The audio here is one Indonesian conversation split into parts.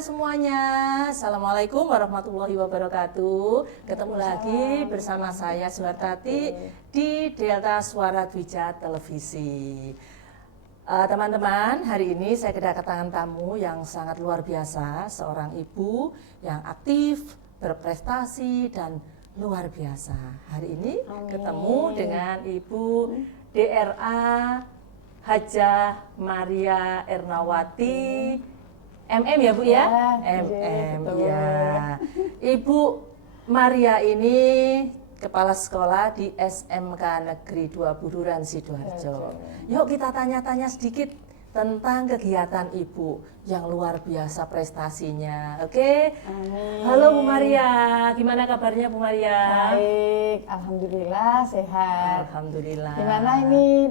Semuanya, Assalamualaikum warahmatullahi wabarakatuh. Ketemu lagi bersama saya Suhartati di Delta Suara Dwi-Ja Televisi. Teman-teman, hari ini saya kedatangan tamu yang sangat luar biasa, seorang ibu yang aktif, berprestasi dan luar biasa. Hari ini ketemu dengan Ibu DRA Hajah Maria Ernawati MM ya Bu ya? MM ya. Ibu Maria ini kepala sekolah di SMK Negeri 2 Buduran Sidoarjo. Yuk kita tanya-tanya sedikit tentang kegiatan Ibu yang luar biasa prestasinya. Oke? Amin. Halo Bu Maria, gimana kabarnya Bu Maria? Baik, alhamdulillah sehat. Alhamdulillah. Gimana ini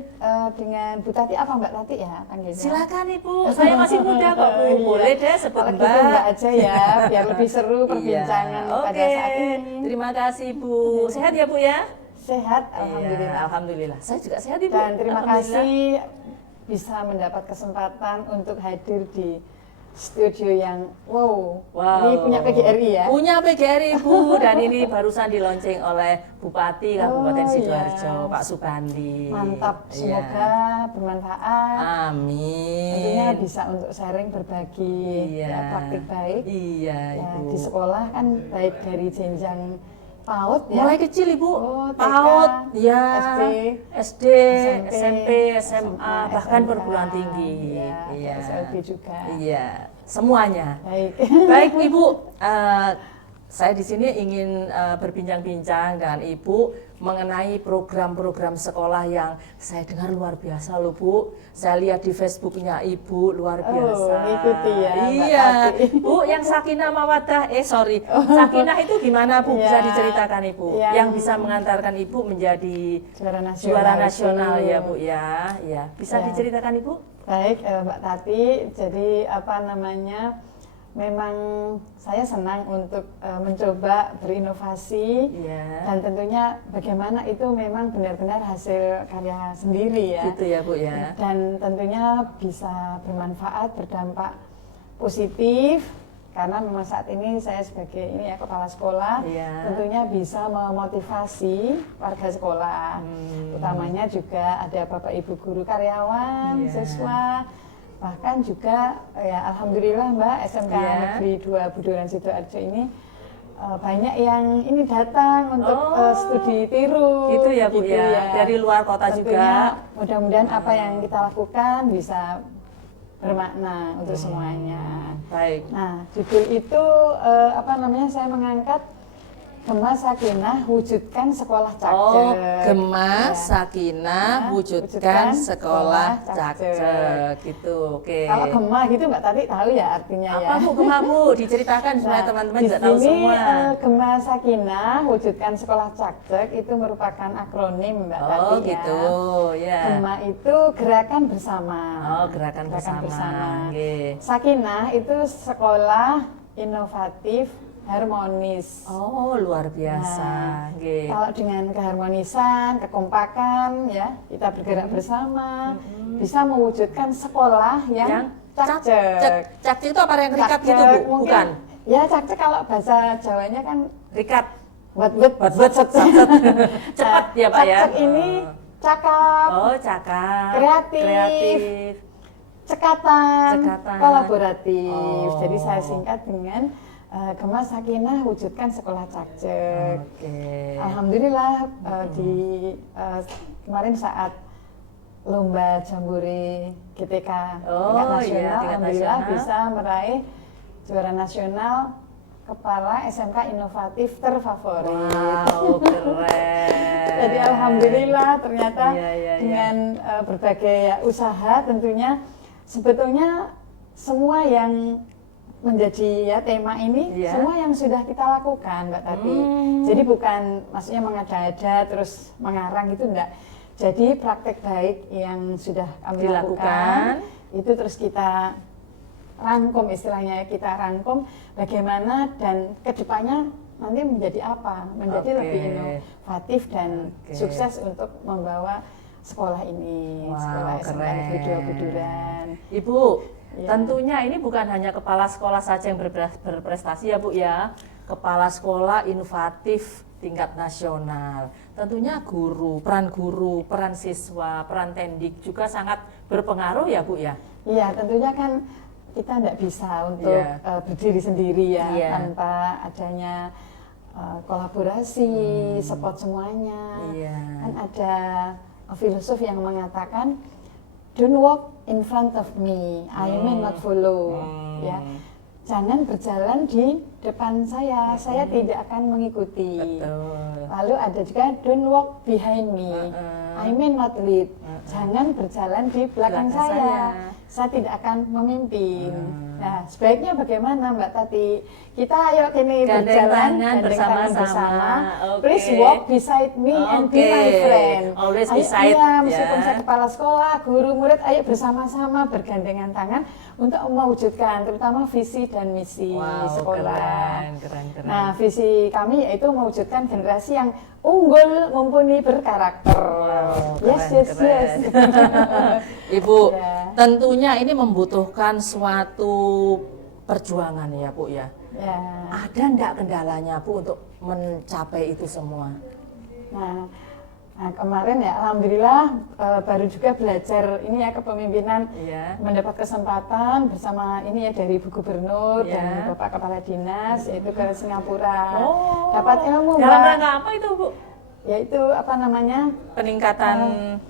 dengan Bu Tati, apa Mbak Tati ya panggilnya? Silakan Ibu, saya masih muda kok Bu. Boleh deh sebut Kalau Mbak. gitu Mbak aja ya, biar lebih seru perbincangan pada saat ini. Terima kasih Bu. Sehat ya Bu ya? Sehat, alhamdulillah. Iya, alhamdulillah. Saya juga sehat Ibu. Dan terima Alhamdulillah. kasih bisa mendapat kesempatan untuk hadir di studio yang wow. Ini punya PGRI ya? Punya PGRI Bu, dan ini barusan dilonceng oleh Bupati Kabupaten Sidoarjo, Pak Supandi. Mantap, semoga bermanfaat. Amin. Tentunya bisa untuk sharing berbagi ya, praktik baik. Iya Ya, Ibu. di sekolah kan baik dari jenjang PAUD ya. Mulai kecil Ibu, TK, PAUD, ya, SD, SMP, SMA, bahkan perguruan tinggi. ya, SLB juga. Iya, semuanya. Baik. Baik Ibu, saya di sini ingin berbincang-bincang dengan Ibu mengenai program-program sekolah yang saya dengar luar biasa loh Bu. Saya lihat di Facebooknya Ibu luar biasa. Ngikuti ya, Mbak Iya, Tati. Bu, yang Sakinah Mawaddah, Sakinah itu gimana Bu? Bisa diceritakan Ibu? Yang bisa mengantarkan Ibu menjadi juara nasional ya Bu ya. Ya, bisa diceritakan Ibu? Baik, Mbak Tati. Jadi apa namanya? Memang saya senang untuk mencoba berinovasi dan tentunya bagaimana itu memang benar-benar hasil karya sendiri ya. Gitu ya Bu ya. Dan tentunya bisa bermanfaat, berdampak positif karena memang saat ini saya sebagai kepala sekolah tentunya bisa memotivasi warga sekolah. Utamanya juga ada Bapak Ibu guru karyawan, siswa. Bahkan juga ya alhamdulillah Mbak SMK Negeri 2 Buduran Sidoarjo ini banyak yang ini datang untuk studi tiru. Gitu ya Bu ya. Dari luar kota tentunya juga. Mudah-mudahan apa yang kita lakukan bisa bermakna untuk semuanya. Baik. Nah, judul itu saya mengangkat Gema Sakinah Wujudkan Sekolah Cakcek. Gema Sakinah Wujudkan Sekolah Cakcek. Gitu. Oke. Kalau Gema gitu Mbak Tati tahu ya artinya ya. Apa Bu Gema Bu? Diceritakan supaya teman-teman juga tahu semua. Gema Sakinah Wujudkan Sekolah Cakcek itu merupakan akronim Mbak Tati ya. Gitu. Ya. Gema itu gerakan bersama. Gerakan bersama. Okay. Sakinah itu sekolah inovatif harmonis. Luar biasa. Kalau dengan keharmonisan, kekompakan, ya kita bergerak bersama, bisa mewujudkan sekolah yang cakcek. Cakcek itu apa yang rikat gitu Bu? Bukan? Ya cakcek kalau bahasa Jawanya kan rikat. Buat cepat ya Pak ya. Cakcek ini cakap. Cakap. Kreatif. Cekatan. Kolaboratif. Jadi saya singkat dengan Gema Sakinah Wujudkan Sekolah Cakcek. Alhamdulillah kemarin saat lomba jambore GTK tingkat nasional, alhamdulillah bisa meraih juara nasional Kepala SMK Inovatif Terfavorit. Wow, keren. Jadi alhamdulillah ternyata Iya. dengan berbagai usaha tentunya sebetulnya semua yang menjadi tema ini semua yang sudah kita lakukan Mbak Tati. Jadi bukan maksudnya mengada-ada terus mengarang itu enggak. Jadi praktek baik yang sudah kami lakukan itu terus kita rangkum, istilahnya kita rangkum bagaimana dan kedepannya nanti menjadi apa, menjadi lebih inovatif dan sukses untuk membawa sekolah ini, sekolah SMK Negeri 2 Buduran. Ibu, tentunya ini bukan hanya kepala sekolah saja yang berprestasi ya Bu ya, kepala sekolah inovatif tingkat nasional. Tentunya guru, peran siswa, peran tendik juga sangat berpengaruh ya Bu ya? Iya, tentunya kan kita tidak bisa untuk berdiri sendiri tanpa adanya kolaborasi, support semuanya. Kan ada filosof yang mengatakan don't walk in front of me, I may not follow. Ya, jangan berjalan di depan saya tidak akan mengikuti. Betul. Lalu ada juga don't walk behind me, I may not lead. Jangan berjalan di belakang saya tidak akan memimpin. Nah, sebaiknya bagaimana Mbak Tati? Kita ayo kini berjalan bersama-sama. Please walk beside me and be my friend. Always ayo, beside. Meskipun saya kepala sekolah, guru, murid, ayo bersama-sama bergandengan tangan untuk mewujudkan terutama visi dan misi sekolah. Keren. Nah, visi kami yaitu mewujudkan generasi yang unggul, mumpuni, berkarakter. Yes. Ibu, tentunya ini membutuhkan suatu perjuangan ya Bu ya. Ada enggak kendalanya Bu untuk mencapai itu semua? Nah, kemarin ya alhamdulillah baru juga belajar ini ya kepemimpinan, mendapat kesempatan bersama ini ya dari Bu Gubernur dan Bapak Kepala Dinas yaitu ke Singapura. Dapat ilmu dalam rangka apa itu Bu? Yaitu apa namanya?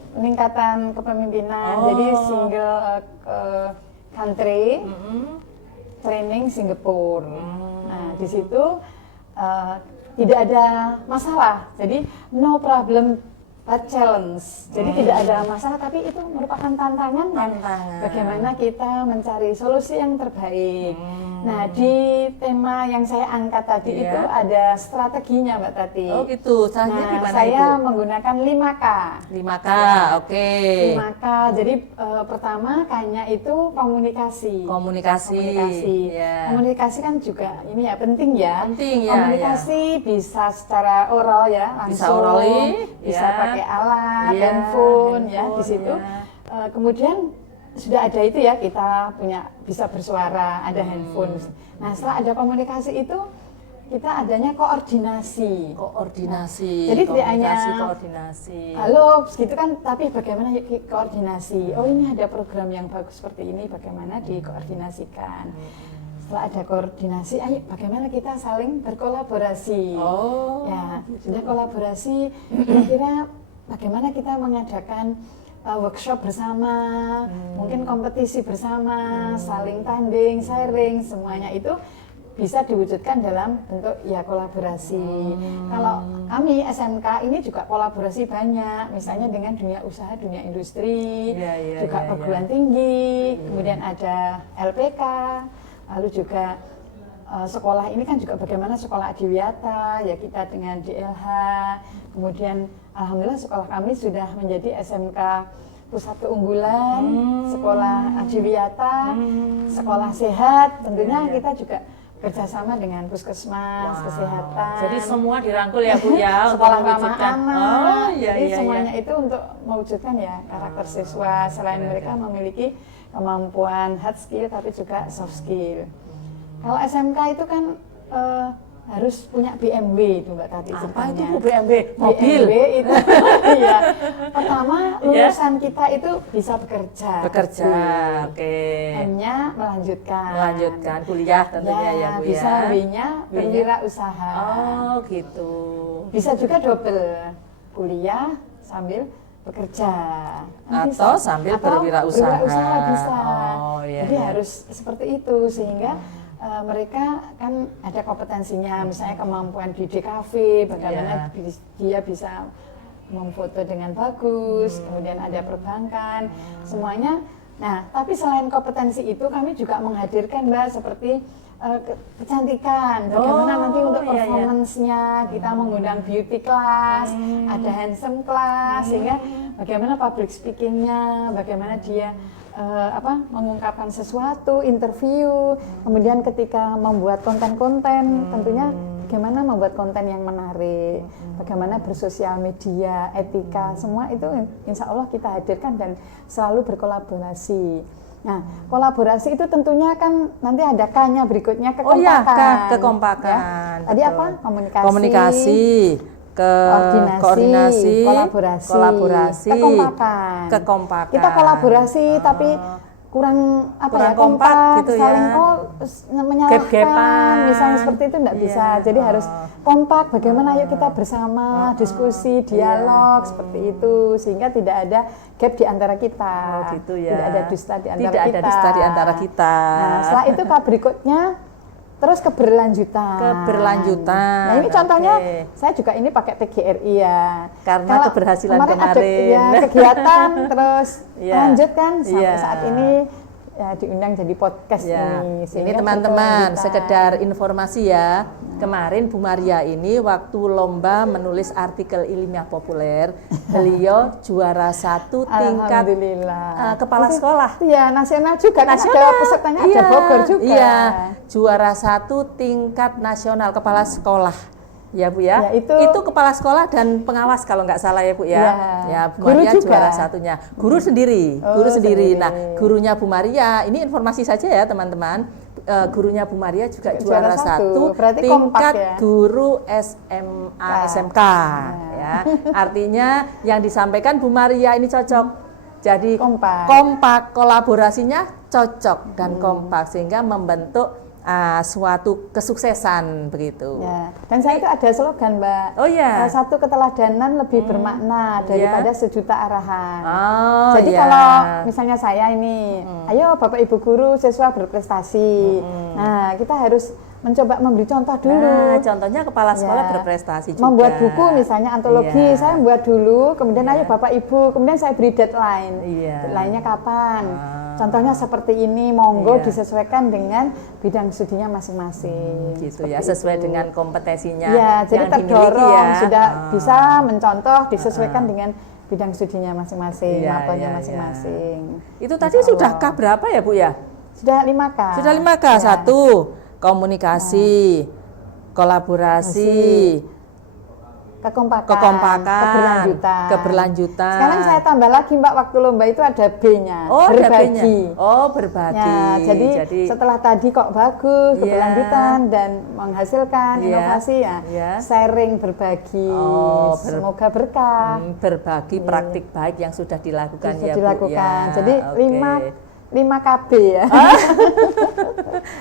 Peningkatan kepemimpinan. Jadi single country training Singapura. Nah, di situ tidak ada masalah. Jadi no problem but challenge. Jadi tidak ada masalah, tapi itu merupakan tantangan. Bagaimana kita mencari solusi yang terbaik. Nah, di tema yang saya angkat tadi itu ada strateginya Mbak Tati. Oh gitu, saya menggunakan 5K. 5K, oke. 5K, jadi pertama K-nya itu komunikasi. Komunikasi kan juga ini ya penting ya. Komunikasi bisa secara oral ya, langsung. Bisa pakai alat, handphone ya di situ. Kemudian sudah ada itu ya, kita bisa bersuara, ada handphone. Nah, setelah ada komunikasi itu kita adanya koordinasi. Jadi tidak hanya halo gitu kan, tapi bagaimana koordinasi. Oh, ini ada program yang bagus seperti ini, bagaimana dikoordinasikan. Setelah ada koordinasi, ayo bagaimana kita saling berkolaborasi. Ya, sudah kolaborasi, kira-kira bagaimana kita mengadakan workshop bersama, mungkin kompetisi bersama, saling tanding, sharing, semuanya itu bisa diwujudkan dalam bentuk ya kolaborasi. Kalau kami SMK ini juga kolaborasi banyak, misalnya dengan dunia usaha, dunia industri, juga perguruan tinggi, kemudian ada LPK, lalu juga sekolah ini kan juga bagaimana sekolah adiwiyata, ya kita dengan DLH, kemudian alhamdulillah sekolah kami sudah menjadi SMK pusat keunggulan, sekolah adiwiyata, sekolah sehat, tentunya kita juga kerjasama dengan puskesmas, kesehatan. Jadi semua dirangkul ya Bu ya, sekolah ramah anak. Jadi semuanya itu untuk mewujudkan ya karakter siswa, selain mereka memiliki kemampuan hard skill tapi juga soft skill. Kalau SMK itu kan harus punya BMW itu Mbak Tati. Apa itu BMW? Mobil? BMW itu iya. Pertama lulusan kita itu bisa bekerja. Oke. M-nya melanjutkan kuliah tentunya ya Bu ya. Bisa B-nya berwirausaha. Oh gitu. Bisa juga double, kuliah sambil bekerja. Atau sambil berwirausaha. Berwirausaha bisa. Jadi harus seperti itu sehingga mereka kan ada kompetensinya, misalnya kemampuan di DKV, bagaimana dia bisa memfoto dengan bagus, kemudian ada perbankan, semuanya. Nah, tapi selain kompetensi itu kami juga menghadirkan Mbak seperti kecantikan, bagaimana nanti untuk performance-nya, kita mengundang beauty class, ada handsome class, sehingga bagaimana public speaking-nya, bagaimana dia mengungkapkan sesuatu, interview, kemudian ketika membuat konten-konten, tentunya bagaimana membuat konten yang menarik, bagaimana bersosial media, etika, semua itu insya Allah kita hadirkan dan selalu berkolaborasi. Nah, kolaborasi itu tentunya kan nanti ada K-nya berikutnya, kekompakan. Kekompakan. Ya. Tadi apa? Komunikasi. Koordinasi, kolaborasi, kekompakan. Kita kolaborasi tapi kurang kompak gitu saling menyalahkan, misalnya seperti itu enggak bisa. Jadi harus kompak, bagaimana yuk kita bersama diskusi, dialog seperti itu sehingga tidak ada gap di antara kita. Tidak ada dusta di antara kita. Nah, setelah itu berikutnya terus keberlanjutan. Nah ini contohnya saya juga ini pakai PGRI ya. Karena keberhasilan kemarin. Ada kegiatan terus lanjut kan sampai saat ini ya diundang jadi podcast ini. Ini teman-teman sekedar informasi ya. Kemarin Bu Maria ini waktu lomba menulis artikel ilmiah populer, beliau juara 1 tingkat kepala sekolah. Iya, nasional juga. Ada pesertanya ada Bogor juga. Iya, juara 1 tingkat nasional kepala sekolah. Ya Bu ya, itu kepala sekolah dan pengawas kalau nggak salah ya Bu ya. Ya Bu Maria juara satunya. Guru sendiri, Nah gurunya Bu Maria, ini informasi saja ya teman-teman. Gurunya Bu Maria juga juara 1 tingkat guru SMA SMK ya. Artinya yang disampaikan Bu Maria ini cocok. Jadi kompak, kolaborasinya cocok dan kompak sehingga membentuk suatu kesuksesan begitu. Ya. Dan saya itu ada slogan Mbak. Satu keteladanan lebih bermakna daripada sejuta arahan. Jadi kalau misalnya saya ini, ayo Bapak Ibu guru siswa berprestasi. Nah kita harus mencoba memberi contoh dulu. Contohnya kepala sekolah berprestasi juga. Membuat buku misalnya antologi, saya membuat dulu, kemudian ayo Bapak Ibu, kemudian saya beri deadline. Deadline-nya kapan? Contohnya seperti ini, monggo disesuaikan dengan bidang studinya masing-masing. Gitu ya, sesuai dengan kompetensinya. Ya, jadi terdorong sudah bisa mencontoh disesuaikan dengan bidang studinya masing-masing, mapelnya masing-masing. Itu tadi sudah K berapa ya Bu ya? Sudah 5K. Sudah 5K, 1 komunikasi, kolaborasi, kekompakan, keberlanjutan. Sekarang saya tambah lagi Mbak, waktu lomba itu ada B-nya, berbagi. Berbagi. Jadi setelah tadi kok bagus, keberlanjutan dan menghasilkan inovasi sharing, berbagi. Semoga berkah. Berbagi praktik baik yang sudah dilakukan Bu ya. Jadi 5KB ya.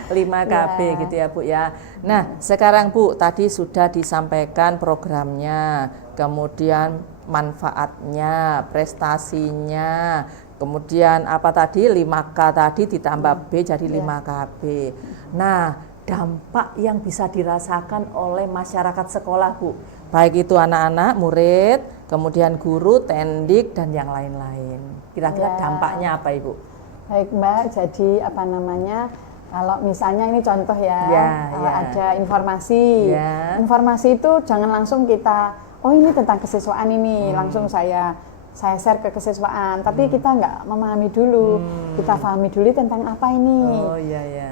5KB gitu ya Bu ya. Nah sekarang Bu, tadi sudah disampaikan programnya, kemudian manfaatnya, prestasinya, kemudian apa tadi 5K tadi ditambah B jadi 5KB. Nah dampak yang bisa dirasakan oleh masyarakat sekolah Bu, baik itu anak-anak, murid, kemudian guru, tendik dan yang lain-lain. Kira-kira dampaknya apa Ibu? Baik Mbak, jadi kalau misalnya ini contoh ada informasi, informasi itu jangan langsung kita, ini tentang kesiswaan ini, langsung saya share ke kesiswaan, tapi kita nggak memahami dulu, kita pahami dulu tentang apa ini.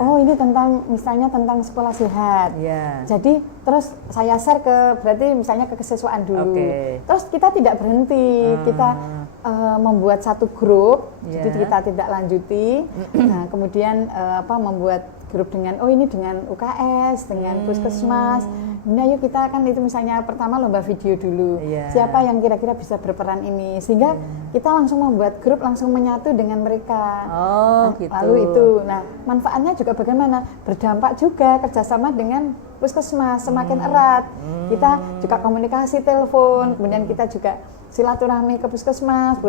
Ini tentang misalnya tentang sekolah sehat. Jadi terus saya share berarti misalnya ke kesiswaan dulu. Terus kita tidak berhenti, kita membuat satu grup, jadi kita tidak lanjuti. Nah, kemudian membuat grup dengan ini dengan UKS, dengan Puskesmas. Nah, yuk kita kan itu misalnya pertama lomba video dulu. Siapa yang kira-kira bisa berperan ini, sehingga kita langsung membuat grup, langsung menyatu dengan mereka. Gitu. Lalu itu, nah manfaatnya juga bagaimana? Berdampak juga kerjasama dengan puskesmas semakin erat. Kita juga komunikasi telepon, kemudian kita juga silaturahmi ke puskesmas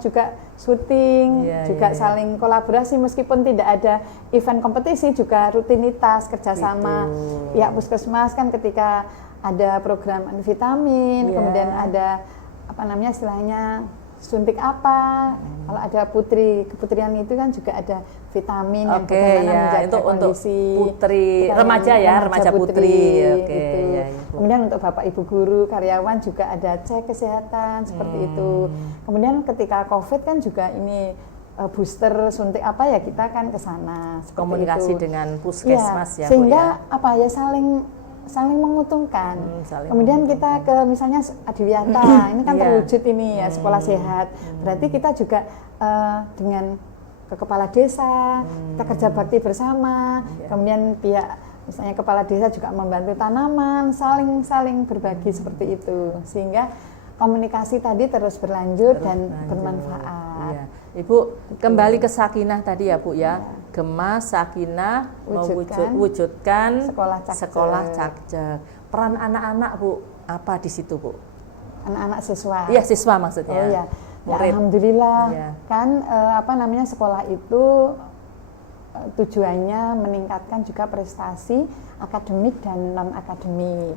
juga syuting, juga saling kolaborasi meskipun tidak ada event kompetisi, juga rutinitas kerjasama pihak puskesmas kan ketika ada program vitamin, kemudian ada apa namanya istilahnya suntik apa, kalau ada keputrian itu kan juga ada vitamin yang bagaimana menjaga kondisi putri remaja ya, remaja putri. Gitu. Kemudian untuk bapak ibu guru karyawan juga ada cek kesehatan seperti itu. Kemudian ketika COVID kan juga ini booster suntik apa ya, kita kan ke sana komunikasi dengan puskesmas ya, sehingga apa ya saling menguntungkan. Kemudian kita ke misalnya Adiwiyata, ini kan terwujud ini ya sekolah sehat. Berarti kita juga dengan ke kepala desa, kita kerja bakti bersama. Kemudian pihak misalnya kepala desa juga membantu tanaman, saling berbagi seperti itu. Sehingga komunikasi tadi terus berlanjut dan bermanfaat. Ibu kembali ke Sakinah tadi ya Bu ya. Gemas, Sakinah, wujudkan sekolah Cakjek. Peran anak-anak Bu, apa di situ Bu? Anak-anak siswa. Iya, siswa maksudnya. Oh iya. Ya, alhamdulillah kan sekolah itu tujuannya meningkatkan juga prestasi akademik dan non akademik.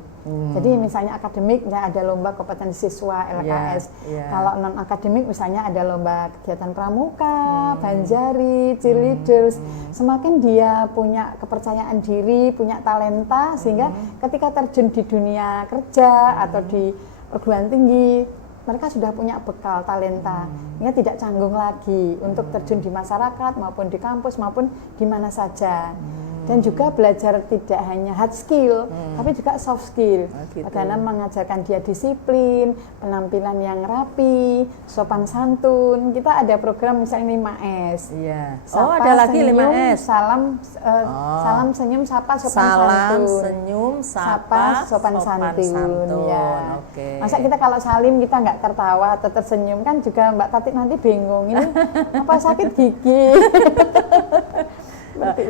Jadi misalnya akademik ya ada lomba kompetensi siswa LKS. Kalau non akademik misalnya ada lomba kegiatan pramuka, banjari, cheerleaders. Semakin dia punya kepercayaan diri, punya talenta, sehingga ketika terjun di dunia kerja atau di perguruan tinggi, mereka sudah punya bekal talenta, ya tidak canggung lagi untuk terjun di masyarakat maupun di kampus maupun di mana saja. Dan juga belajar tidak hanya hard skill, tapi juga soft skill. Bagaimana mengajarkan dia disiplin, penampilan yang rapi, sopan santun. Kita ada program misalnya 5S. Ada lagi 5S. Salam, senyum, sapa, sopan santun. Salam, senyum, sapa, sopan santun. Ya. Masa kita kalau salim kita nggak tertawa atau tersenyum kan juga Mbak Tati nanti bingung ini apa sakit gigi.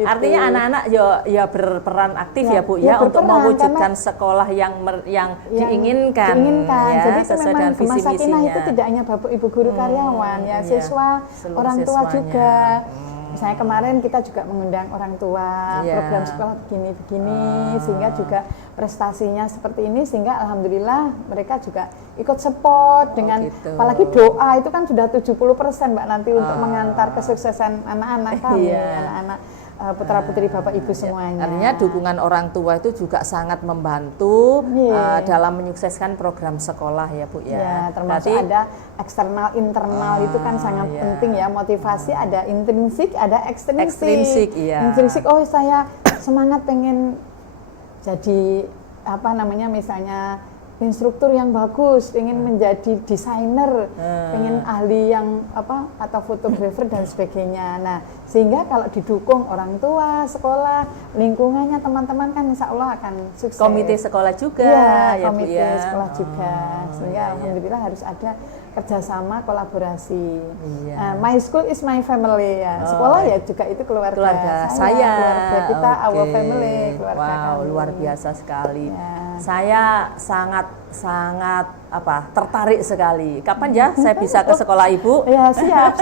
Artinya anak-anak ya berperan aktif ya Bu ya untuk mewujudkan sekolah yang diinginkan ya, jadi sesuai dengan visi misinya. Itu tidak hanya bapak ibu guru karyawan ya, siswa, orang tua juga. Misalnya kemarin kita juga mengundang orang tua, program sekolah begini-begini, sehingga juga prestasinya seperti ini, sehingga alhamdulillah mereka juga ikut support dengan apalagi doa itu kan sudah 70% Mbak nanti untuk mengantar kesuksesan anak-anak kami, anak-anak putra-putri bapak ibu semuanya. Artinya dukungan orang tua itu juga sangat membantu dalam menyukseskan program sekolah ya Bu ya. Termasuk ada eksternal, internal itu kan sangat penting ya, motivasi ada intrinsik, ada ekstrinsik. Intrinsik, oh saya semangat pengen jadi apa namanya misalnya instruktur yang bagus, pengen menjadi desainer, pengen ahli yang apa atau fotografer dan sebagainya. Nah, sehingga kalau didukung orang tua, sekolah, lingkungannya, teman-teman kan insya Allah akan sukses. Komite sekolah juga, ya komite Bu ya. Sekolah juga, sehingga alhamdulillah harus ada kerjasama, kolaborasi. My school is my family ya. Sekolah ya juga itu keluarga saya, keluarga kita, our family, keluarga kami. Luar biasa sekali. Saya sangat tertarik sekali. Kapan ya saya bisa ke sekolah Ibu? Ya siap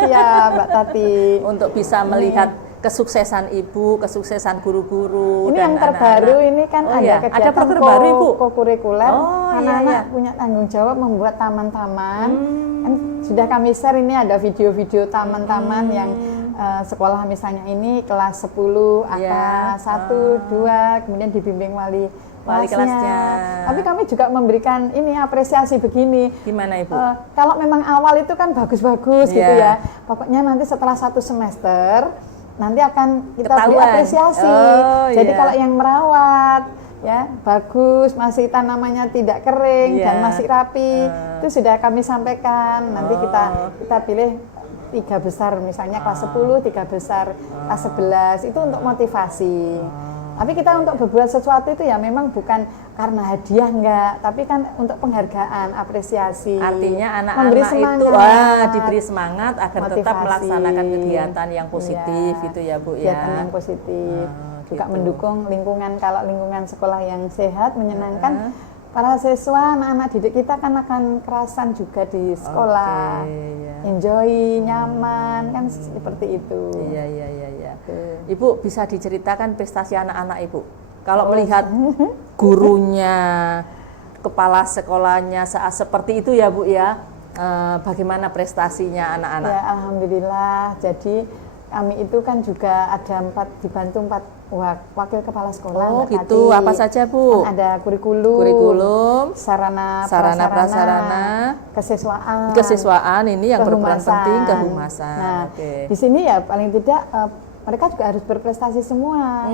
Mbak Tati. Untuk bisa melihat kesuksesan Ibu, kesuksesan guru-guru. Ini dan yang terbaru anak-anak. ini kan ada kegiatan ada program baru Ibu. Kokurikuler. Anak-anak punya tanggung jawab membuat taman-taman. Kan sudah kami share ini ada video-video taman-taman yang sekolah misalnya ini kelas 10 atas 1, 2, kemudian dibimbing wali kelasnya. Tapi kami juga memberikan ini apresiasi begini. Gimana Ibu? Kalau memang awal itu kan bagus-bagus gitu ya. Pokoknya nanti setelah 1 semester nanti akan kita beri apresiasi. Jadi kalau yang merawat ya bagus, masih tanamannya tidak kering dan masih rapi, itu sudah kami sampaikan. Nanti kita pilih 3 besar misalnya kelas 10, 3 besar kelas 11 itu untuk motivasi. Tapi kita untuk berbuat sesuatu itu ya memang bukan karena hadiah enggak, tapi kan untuk penghargaan, apresiasi. Artinya anak-anak itu diberi semangat agar motivasi, tetap melaksanakan kegiatan yang positif itu ya Bu ya. Kegiatan yang positif. juga gitu. mendukung lingkungan. Kalau lingkungan sekolah yang sehat, menyenangkan, para siswa, anak-anak didik kita kan akan kerasan juga di sekolah, enjoy, nyaman, kan seperti itu. Iya. Ibu bisa diceritakan prestasi anak-anak Ibu? Kalau melihat gurunya, kepala sekolahnya saat seperti itu ya Bu ya, bagaimana prestasinya anak-anak? Ya Alhamdulillah, jadi kami itu kan juga ada dibantu 4 wakil kepala sekolah. Oh gitu, apa saja Bu? Kan ada kurikulum, sarana prasarana, kesiswaan ini yang berperan penting, kehumasan. Nah, di sini ya paling tidak mereka juga harus berprestasi semua.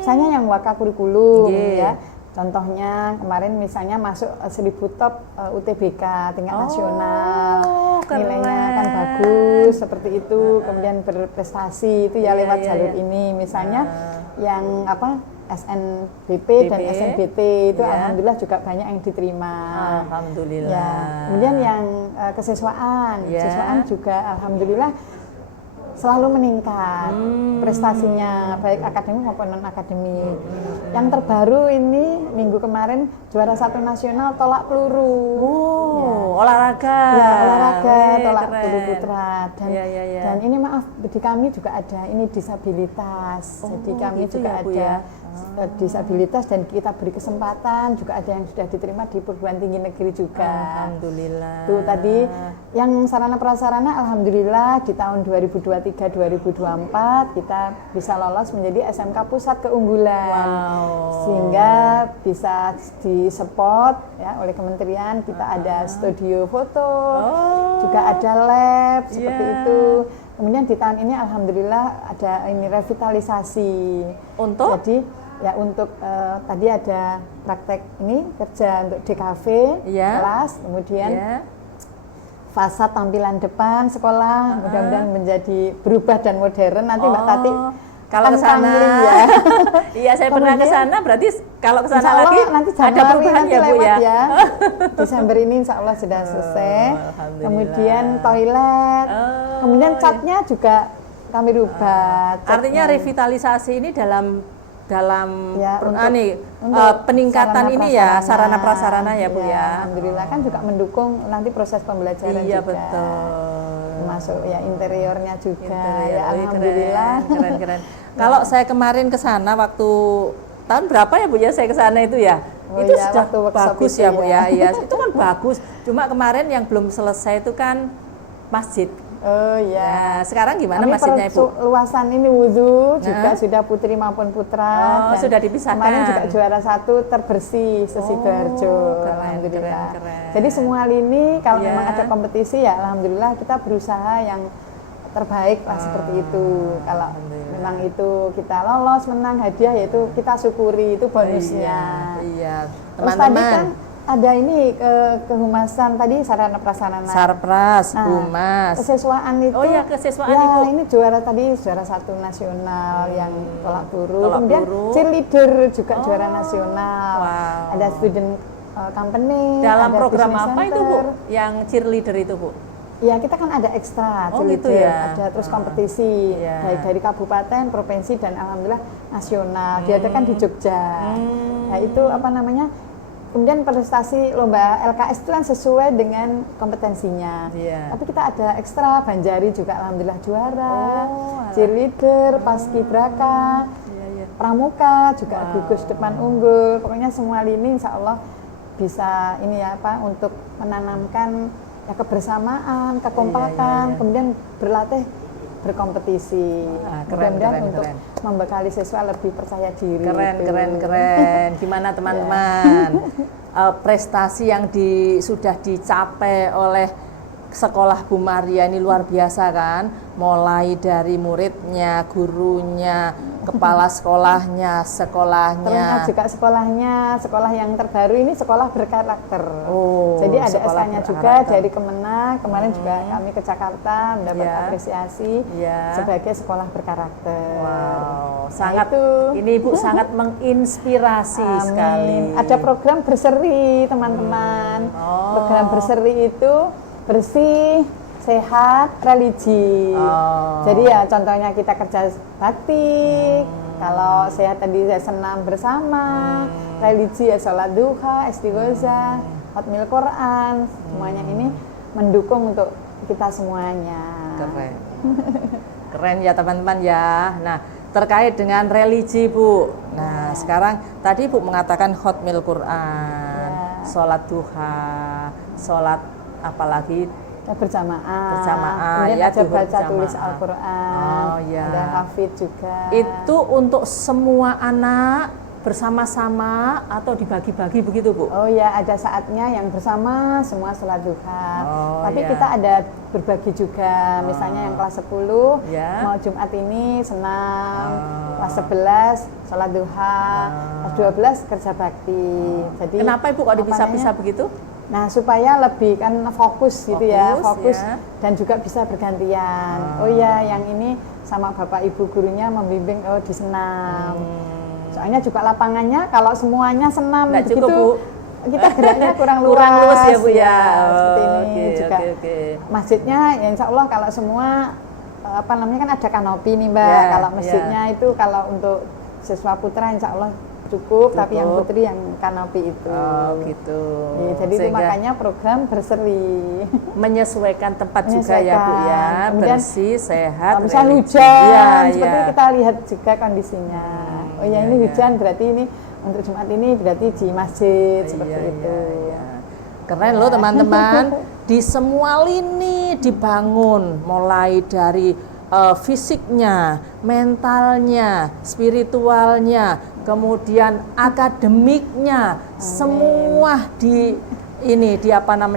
Misalnya yang wakakurikulum ya. Contohnya kemarin misalnya masuk 1000 top UTBK tingkat nasional, nilainya kan bagus seperti itu, kemudian berprestasi itu ya lewat jalur ini. Misalnya yang SNBP dan SNBT itu alhamdulillah juga banyak yang diterima. Alhamdulillah. Ya. Kemudian yang kesiswaan juga alhamdulillah selalu meningkat prestasinya, baik akademik maupun non akademik. Yang terbaru ini minggu kemarin juara 1 nasional tolak peluru. Olahraga. Ya, olahraga tolak peluru putra. Dan ini maaf di kami juga ada ini disabilitas. Jadi kami gitu juga ya, Bu, ada ya? disabilitas dan kita beri kesempatan, juga ada yang sudah diterima di perguruan tinggi negeri juga. Alhamdulillah. Tuh tadi yang sarana prasarana alhamdulillah di tahun 2023-2024 kita bisa lolos menjadi SMK Pusat Keunggulan. Sehingga bisa disupport ya oleh kementerian, kita ada studio foto, juga ada lab seperti itu. Kemudian di tahun ini alhamdulillah ada ini revitalisasi. Untuk? Jadi ya untuk tadi ada praktek ini kerja untuk DKV kelas, kemudian fasad tampilan depan sekolah mudah-mudahan menjadi berubah dan modern. Nanti Mbak Tati kalau ke sana ya. Iya, saya pernah ke sana, berarti kalau ke sana lagi nanti ada perubahan ya Bu ya. Desember ini insya Allah sudah selesai. Kemudian toilet, kemudian catnya juga kami rubah. Artinya revitalisasi ini dalam ya, peningkatan ini ya sarana prasarana ya Bu ya. Alhamdulillah kan juga mendukung nanti proses pembelajaran juga. Iya betul. Masuk ya interiornya juga. Ya alhamdulillah. Keren. Kalau saya kemarin ke sana waktu tahun berapa ya Bu ya saya ke sana itu ya? Itu sudah bagus ya Bu ya. Iya, itu kan bagus. Cuma kemarin yang belum selesai itu kan masjid. Oh iya. Sekarang gimana masjidnya Ibu? Luasan ini wudhu juga sudah putri maupun putra. Sudah dipisahkan. Kemarin juga juara 1 terbersih se-Sidoarjo. Alhamdulillah. Keren. Jadi semua lini kalau memang ada kompetisi ya alhamdulillah kita berusaha yang terbaik lah seperti itu. Kalau memang itu kita lolos menang hadiah yaitu kita syukuri, itu bonusnya. Iya. Terus tadi kan ada ini kehumasan tadi sarana prasarana. Sarpras, humas. Kesiswaan itu. Oh iya, kesiswaan ya, Ibu. ini juara 1 nasional yang tolak peluru. Kemudian cheerleader juga juara nasional. Ada student company. Dalam ada program apa center. itu Bu? Yang cheerleader itu Bu? Ya kita kan ada ekstra gitu ya. Ada terus kompetisi dari kabupaten, provinsi dan alhamdulillah nasional. Diadakan di Jogja. Nah itu apa namanya? Kemudian prestasi lomba LKS itu kan sesuai dengan kompetensinya. Tapi kita ada ekstra, Banjari juga alhamdulillah juara, cheerleader, paskibraka, pramuka juga gugus depan unggul. Pokoknya semua lini insya Allah bisa ini ya Pak untuk menanamkan ya kebersamaan, kekompakan, kemudian berlatih berkompetisi. Mudah-mudahan untuk membekali siswa lebih percaya diri. Keren. Gimana teman-teman? Prestasi yang sudah dicapai oleh sekolah Bu Maria ini luar biasa kan? Mulai dari muridnya, gurunya, kepala sekolahnya, sekolahnya. Terus juga sekolah yang terbaru ini sekolah berkarakter. Jadi ada SK-nya juga dari Kemenak. Kemarin juga kami ke Jakarta mendapat apresiasi sebagai sekolah berkarakter. Wow, ini Ibu sangat menginspirasi sekali. Ada program berseri teman-teman. Program berseri itu bersih, sehat, religi. Jadi ya contohnya kita kerja bakti, Kalau sehat tadi ya senam bersama, religi ya sholat duha, istighosah, khatmil Quran, semuanya ini mendukung untuk kita semuanya. Keren. Keren ya teman-teman ya. Nah, terkait dengan religi Bu. Nah, sekarang tadi Bu mengatakan khatmil Quran, sholat duha, sholat apalagi berjamaah. ya, Kemudian ada baca tulis Al-Quran. Ada hafid juga. Itu untuk semua anak bersama-sama atau dibagi-bagi begitu Bu? Oh ya, ada saatnya yang bersama semua sholat duha. Tapi kita ada berbagi juga. Misalnya yang kelas 10 mau Jumat ini senam, kelas 11 sholat duha, kelas 12 kerja bakti. Jadi kenapa Ibu kok dipisah-pisah begitu? Nah, supaya lebih kan fokus gitu ya, dan juga bisa bergantian. Oh ya, yang ini sama Bapak Ibu gurunya membimbing di senam. Soalnya juga lapangannya kalau semuanya senam nggak begitu, cukup, Bu. Kita geraknya kurang luas. Kurang luas ya Bu ya. Seperti ini juga. Masjidnya ya insya Allah kalau semua kan ada kanopi nih Mbak. Kalau masjidnya itu kalau untuk siswa putra insya Allah cukup, tapi yang putri yang kanopi itu. Oh gitu. Ya, jadi itu makanya program berseri. Menyesuaikan tempat juga ya Bu ya. Kemudian, bersih, sehat. Misalnya hujan, seperti kita lihat juga kondisinya. Oh ya ini hujan berarti ini untuk Jumat ini berarti di masjid seperti itu. Keren loh teman-teman. Di semua lini dibangun, mulai dari fisiknya, mentalnya, spiritualnya, kemudian akademiknya, semua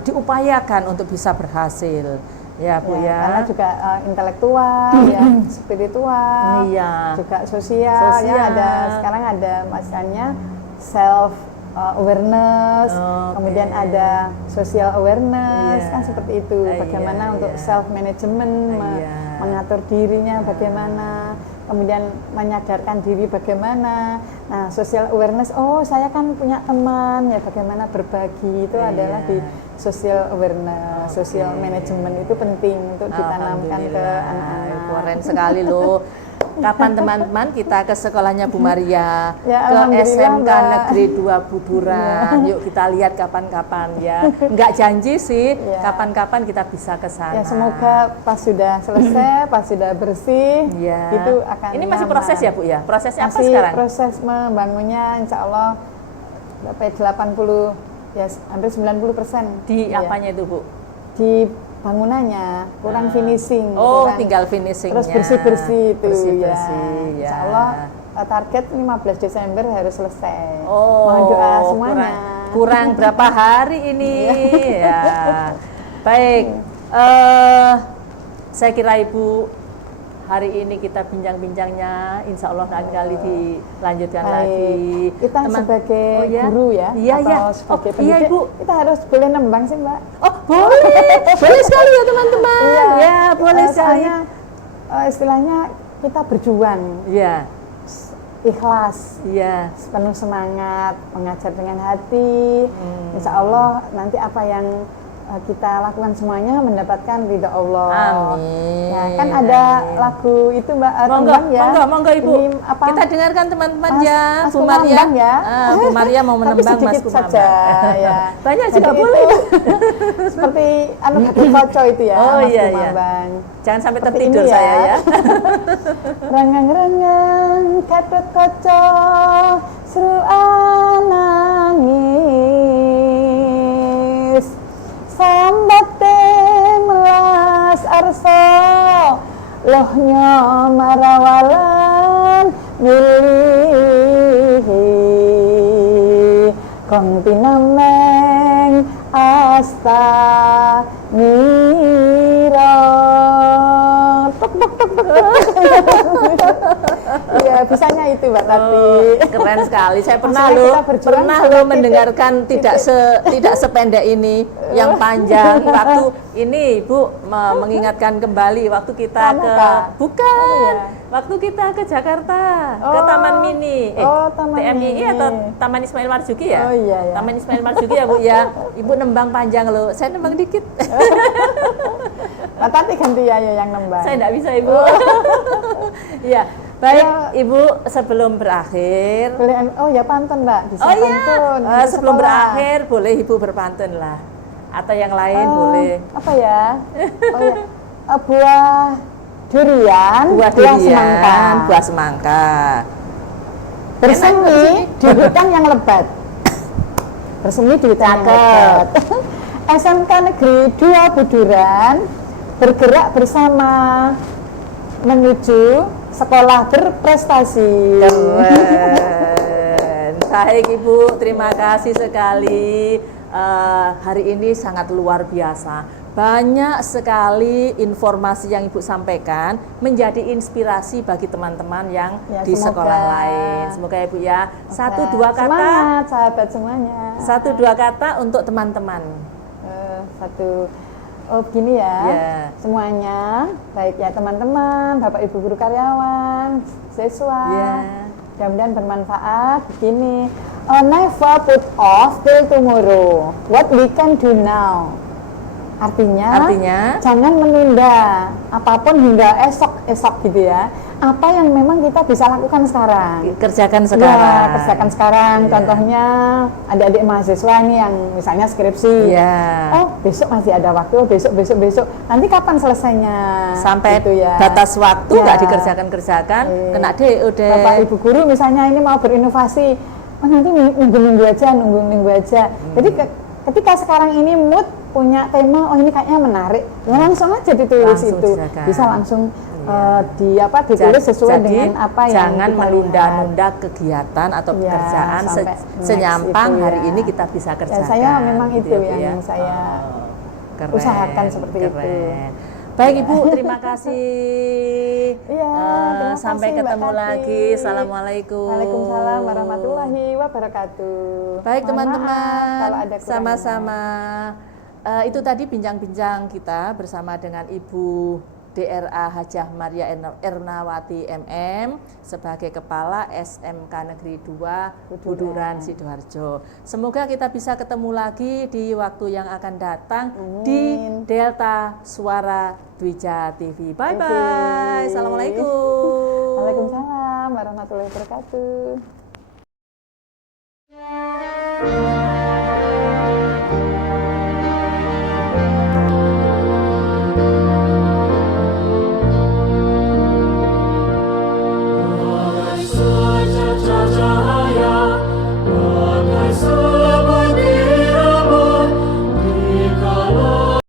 diupayakan untuk bisa berhasil. Ya Bu ya. Karena juga intelektual, spiritual, juga sosial. Ya sekarang ada masanya self awareness, kemudian ada social awareness, kan seperti itu. Bagaimana untuk self management, mengatur dirinya bagaimana, kemudian menyadarkan diri bagaimana. Nah, social awareness, saya kan punya teman, ya bagaimana berbagi itu adalah di social awareness, social management itu penting untuk ditanamkan ke anak-anak. Keren sekali loh. Kapan teman-teman kita ke sekolahnya Bu Maria, ke SMK Negeri 2 Buduran. Yuk kita lihat kapan-kapan ya. Enggak janji sih, kapan-kapan kita bisa ke sana. Ya, semoga pas sudah selesai, pas sudah bersih, itu akan ini masih proses ya Bu ya? Prosesnya apa masih sekarang? Proses membangunnya insya Allah sampai 80, ya hampir 90%. Di apanya itu Bu? Di bangunannya kurang finishing. Tinggal finishingnya. Terus bersih-bersih itu bersih-bersih, ya. Insya Allah target 15 Desember harus selesai. Mohon doa semuanya. Kurang berapa hari ini? Ya. Baik. Saya kira Ibu hari ini kita bincang-bincangnya, insya Allah lain kali dilanjutkan lagi. Kita sebagai guru ya, atau sebagai pendidik, Ibu. kita harus boleh nembang sih Mbak. Boleh sekali ya teman-teman. Ya, boleh sekali. Istilahnya kita berjuang. Ikhlas. Penuh semangat, mengajar dengan hati. Insya Allah nanti apa yang kita lakukan semuanya mendapatkan ridha Allah. Amin. Ya, kan ada lagu itu Mbak tembang ya. Monggo Ibu. Ini kita dengarkan teman-teman ya. Bu Maria. Bu Maria mau menembang Mas Kumambang saja ya. Banyak juga boleh. Seperti Gatot Kaca itu ya. Mas Kumambang. Jangan sampai tertidur saya ya. Rengang-rengang Gatot Kaca seruan nangis. Sambate melas arsa lohnya marawalan milihi kong tinameng asta niro Iya, bisanya itu Mbak Tati. Keren sekali. Saya pernah lo mendengarkan tidak sependek ini, yang panjang. Waktu ini Ibu mengingatkan kembali waktu kita waktu kita ke Jakarta, ke Taman Mini, TMI atau Taman Ismail Marzuki ya? Taman Ismail Marzuki ya Bu ya. Ibu nembang panjang loh, saya nembang dikit. Mbak Tati ganti ya yang nembang. Saya enggak bisa Ibu. Iya. Baik, Ya. Ibu, sebelum berakhir. Boleh, oh ya pantun Mbak, bisa Oh iya, pantun. Di sebelum sekolah. berakhir boleh Ibu berpantun lah. Atau yang lain boleh. Apa ya? Oh ya, buah durian, Buah semangka. bersemi di hutan yang lebat. Bersemi di hutan yang lebat. SMK Negeri 2 Buduran bergerak bersama menuju sekolah berprestasi. Keren. Baik Ibu, terima kasih sekali. Hari ini sangat luar biasa. Banyak sekali informasi yang Ibu sampaikan menjadi inspirasi bagi teman-teman yang Ya, di semoga. sekolah lain. Semoga Ibu ya. Satu Oke. dua kata. Semangat sahabat semuanya. Satu dua kata untuk teman-teman. Oh begini ya, Ya. semuanya, baik ya teman-teman, Bapak Ibu guru karyawan, siswa, Ya. mudah-mudahan bermanfaat. Begini, never put off till tomorrow what we can do now. Artinya, jangan menunda apapun hingga esok gitu ya. Apa yang memang kita bisa lakukan sekarang. Kerjakan sekarang. Ya, kerjakan sekarang. Ya. Contohnya adik-adik mahasiswa nih yang misalnya skripsi. Ya. Oh, besok masih ada waktu. Besok. Nanti kapan selesainya? Sampai gitu ya. batas waktu Ya. nggak dikerjakan, kena DO deh. Bapak Ibu guru misalnya ini mau berinovasi, oh nanti nunggu aja. Jadi ketika sekarang ini mood punya tema, oh ini kayaknya menarik, ya langsung aja ditulis Langsung itu. dikerjakan. Bisa langsung Iya. ditulis sesuai Jadi, dengan apa yang jangan kita menunda-nunda kegiatan atau Ya, pekerjaan sampai senyampang next itu hari ya. ini kita bisa kerjakan. saya memang gitu itu ya, Bu, yang ya. saya Keren, usahakan seperti itu. keren. Baik Ibu, terima kasih. Iya, terima sampai kasih, Mbak ketemu Tati. lagi. Assalamualaikum. Waalaikumsalam warahmatullahi wabarakatuh. Baik Mohon teman-teman, maaf kalau ada kurangnya. sama-sama. Itu tadi bincang-bincang kita bersama dengan Ibu DRA Hajah Maria Ernawati MM sebagai Kepala SMK Negeri 2 Buduran Sidoarjo. Semoga kita bisa ketemu lagi di waktu yang akan datang. Amin. Di Delta Suara Dwija TV. Bye-bye. Oke. Assalamualaikum. Waalaikumsalam warahmatullahi wabarakatuh.